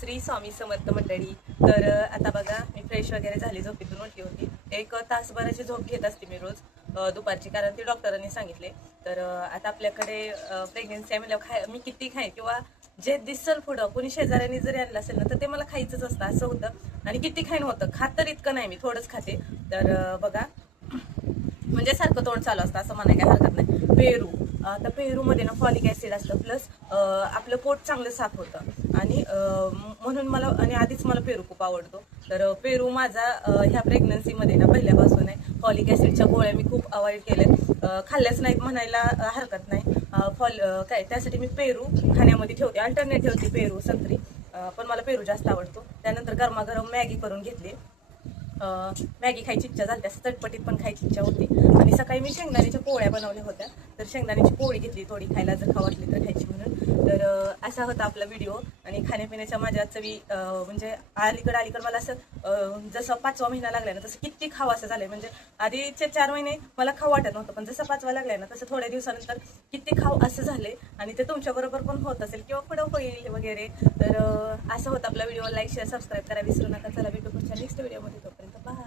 श्री स्वामी समर्थ मंडळी. तर आता बघा मी फ्रेश वगैरे झाली, झोपेतून उठली होती. एक तासभराची झोप घेत असते मी रोज दुपारची, कारण ती डॉक्टरांनी सांगितले. तर आता आपल्याकडे प्रेग्नेन्सी आहे म्हणजे मी किती खाईन किंवा जे दिसल पुढं कोणी शेजाऱ्यांनी जरी आणलं असेल ना तर ते मला खायचंच असतं असं होतं. आणि किती खाईन होतं, खात तर इतकं नाही, मी थोडंच खाते. तर बघा म्हणजे सारखं तोंड चालू असतं असं म्हणाय काय हरकत नाही. पेरू, आता पेरूमध्ये ना फॉलिक ऍसिड असतं, प्लस आपलं पोट चांगलं साफ होतं. आणि म्हणून मला, आणि आधीच मला पेरू खूप आवडतो. तर पेरू माझा ह्या प्रेग्नन्सीमध्ये ना पहिल्यापासून आहे. फॉलिक ऍसिडच्या गोळ्या मी खूप अवॉइड केल्यात, खाल्ल्याच नाहीत म्हणायला हरकत नाही. काय त्यासाठी मी पेरू खाण्यामध्ये ठेवते, अल्टरनेट ठेवते पेरू संत्री, पण मला पेरू जास्त आवडतो. त्यानंतर गरमागरम मॅगी करून घेतली. मॅगी खायची इच्छा झाली, असं चटपटीत पण खायची इच्छा होती. आणि सकाळी मी शेंगदाण्याच्या पोळ्या बनवल्या होत्या, तर शेंगदाण्याची पोळी घेतली थोडी खायला, जर खाऊ वाटली तर खायची म्हणून. तर असा होता आपला व्हिडिओ. आणि खाण्यापिण्याच्या माझ्या चवी म्हणजे अलीकडं मला असं जसं 5वा महिना लागलाय ना तसं किती खावं असं झालंय. म्हणजे आधीचे 4 महिने मला खाऊ वाटत नव्हतं, पण जसं 5वा लागलाय ना तसं थोड्या दिवसानंतर किती खाऊ असं झालंय. आणि ते तुमच्याबरोबर पण होत असेल किंवा पुढं होईल वगैरे. तर असं होतं आपला व्हिडिओ. लाईक शेअर सबस्क्राईब करा विसरू नका. चला भेटू पुढच्या नेक्स्ट व्हिडिओमध्ये, तोपर्यंत बाय.